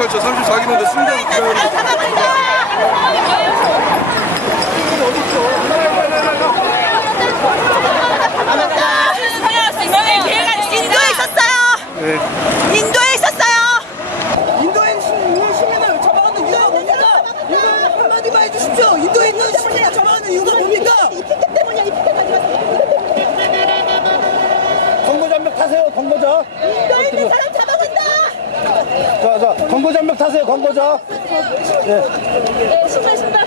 경찰서 34기로인데 순간 입장을 인도에 있었어요! 인도에 있었어요! 인도에 있는 시민을 잡아가는 이유가 뭡니까? 이거 한마디만 해주십시오. 인도에 있는 시민을 잡아가는 이유가 뭡니까? 경고자 한명 타세요, 경고자. 인도에 있는 사람 잡아간다! 자, 자, 경고자 한명 타세요, 경고자. 네, 신발, 신발.